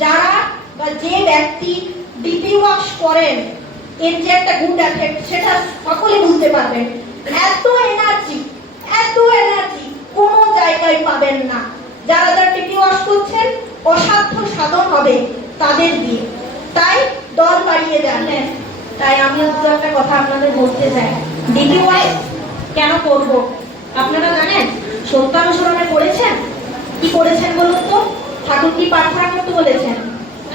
যে ব্যক্তি DP wash করেন, এর যে একটা গুড এফেক্ট সেটা সকলে বুঝতে পারবেন। এত এনার্জি এত এনার্জি কোনো জায়গায় পাবেন না। যারা যারা ডিপি ওয়াশ করছেন, অসাধ্য সাধন হবে তাদের দিয়ে। তাই দল বাড়িয়ে জানেন তাই আমি দু একটা কথা আপনাদের বলতে চাই। ডিপি ওয়াশ কেন করব? আপনারা জানেন, সত্যানুসরণে করেছেন? কি করেছেন বলুন তো? ঠাকুর কি প্রার্থনা করতে বলেছেন।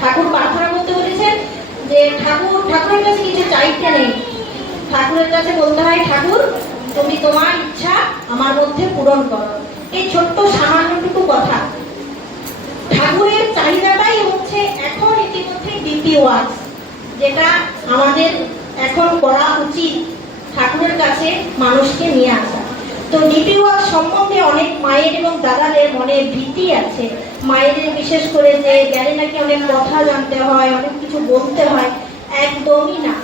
ঠাকুর প্রার্থনা করতে বলেছেন যে ঠাকুর, ঠাকুরের কাছে কিছু চাইতে নেই। ঠাকুরের কাছে বলতে হয়, ঠাকুর, তুমি তোমার ইচ্ছা আমার মধ্যে পূরণ করো। এই ছোট্ট সামান্যটুকু কথা। ঠাকুরের চাহিদাটাই হচ্ছে এখন ইতিমধ্যে ডিপি ওয়াচ যেটা আমাদের এখন করা উচিত ঠাকুরের কাছে মানুষকে নিয়ে আসা। তো ডিপি সম্বন্ধে অনেক মায়ের এবং দাদাদের মনে ভীতি আছে। মায়েদের বিশেষ করে যে গেলে নাকি অনেক কথা জানতে হয়, অনেক কিছু বলতে হয়, একদমই না।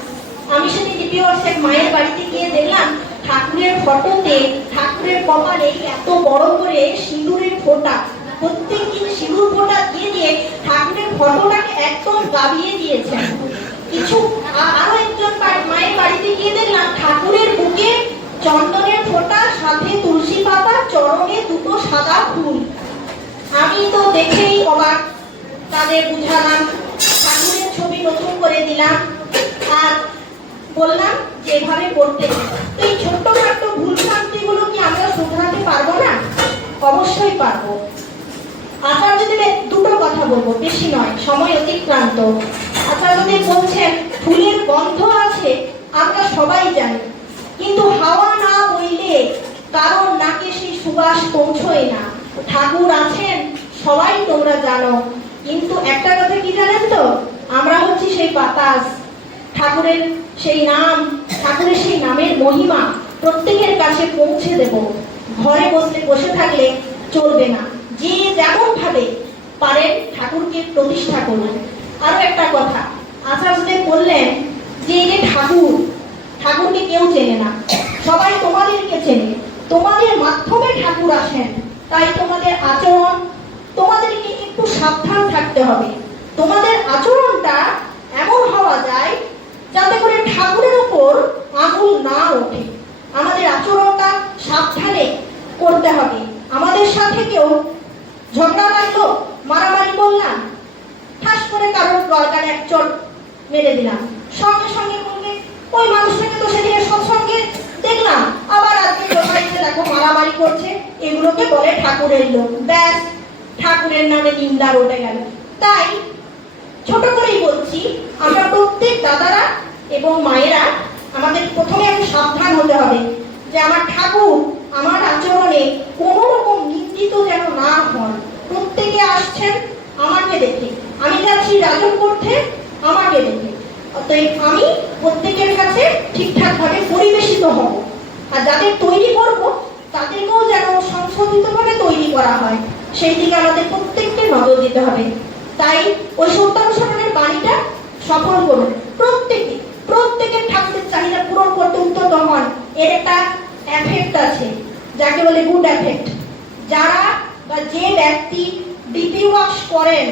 আমি ডিপি ওয়াচ এক মায়ের বাড়িতে গিয়ে দেখলাম, ঠাকুরের ফটোতে, ঠাকুরের কপালে এত বড় করে সিঁদুরের ফোঁটা। প্রত্যেক দিন সিঁদুর ফোঁটা দিয়ে দিয়ে ঠাকুরের ফটোটাকে একদম গাবিয়ে দিয়েছেন কিছু আরও একজন মায়ের বাড়িতে গিয়ে দেখলাম, ঠাকুরের বুকে চন্দনের ফোঁটা, সাথে তুলসী পাতা, চরণে দুটো সাদা ফুল। আমি তো দেখেই অবাক। তাদের বুঝালাম ঠাকুরের ছবি নতুন করে দিলাম আর বললাম যে এভাবে করতে তো এই ছোট্টখাট্ট ভুল ভ্রান্তিগুলো কি আমরা শুধরাতে পারব না? অবশ্যই পারব। আচার্যদেব দুটো কথা বলব, বেশি নয়, সময় অতিক্রান্ত। আচার্যদেব বলছেন, ফুলের গন্ধ আছে, আমরা সবাই জানি, কিন্তু হাওয়া না বইলে কারণ নাকে সেই সুবাস পৌঁছয় না। ঠাকুর আছেন? সবাই তোমরা জানো। কিন্তু একটা কথা কি জানেন তো? আমরা হচ্ছি সেই বাতাস। ঠাকুরের সেই নাম, ঠাকুরের সেই নামের মহিমা প্রত্যেকের কাছে পৌঁছে দেব। ঘরে বসে বসে থাকলে চলবে না। যে যেমন ভাবে পারেন ঠাকুরকে প্রতিষ্ঠা করুন। আরও একটা কথা, আচার্যদেব বললেন যে এই যে ঠাকুর, ঠাকুরকে কেউ চেনে না। সবাই তোমাদেরকে চেনে। তোমাদের মাধ্যমে ঠাকুর আসেন। তাই তোমাদের আচরণ তোমাদেরকে একটু সাবধান থাকতে হবে। তোমাদের আচরণটা এমন হওয়া যায় যাতে করে ঠাকুরের উপর আঙুল না ওঠে। আমাদের আচরণটা সাবধানে করতে হবে। আমাদের সাথে কেউ ঝগড়া লাগল, মারামারি করলাম, ঠাস করে কারোর দরকার এক চট মেরে দিলাম। সঙ্গে সঙ্গে বলবে ওই মানুষটাকে তো সেদিকে সৎসঙ্গে দেখলাম। আবার আজকে দেখো মারামারি করছে, এগুলোকে বলে ঠাকুরের লোক। ব্যাস। ঠাকুরের নামে নিন্দা উঠে গেল। তাই ছোট করেই বলছি, আমরা প্রত্যেক দাদারা এবং মায়েরা আমাদের প্রথমে আমি সাবধান হতে হবে যে আমার ঠাকুর আমার আচরণে কোনো রকম নিন্দিত যেন না হন। প্রত্যেকে আসছেন আমাকে দেখে। আমি যাচ্ছি রাজন করতে আমাকে দেখে। অতএব আমি প্রত্যেকের কাছে ঠিকঠাক ভাবে পরিবেশিত হব। আর যাদের তৈরি করব, তাদেরকেও যেন সংশোধিতভাবে তৈরি করা হয়। সেই দিকে আমাদের প্রত্যেককে নজর দিতে হবে। তাই ওই সত্যানুসরণের বাণীটা সফল করুন। প্রত্যেকে প্রত্যেকের ঠাকুরের চাহিদা পূরণ করতে উদ্যত হন। এর একটা এফেক্ট আছে। যাকে বলে গুড এফেক্ট যারা বা যে ব্যক্তি ডিপি ওয়াশ করেন,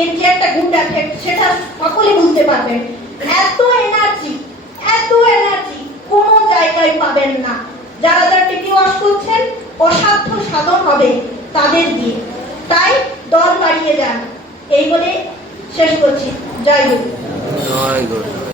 এর যে একটা গুড এফেক্ট সেটা সকলে বুঝতে পারবেন এত এনার্জি এত এনার্জি কোনো জায়গায় পাবেন না। যারা যারা ডিপি ওয়াশ করছেন, অসাধ্য সাধন হবে। তাদের দিয়ে। তাই দর বাড়িয়ে যান। এই বলে শেষ করছি। জয় গুরু জয় গুরু।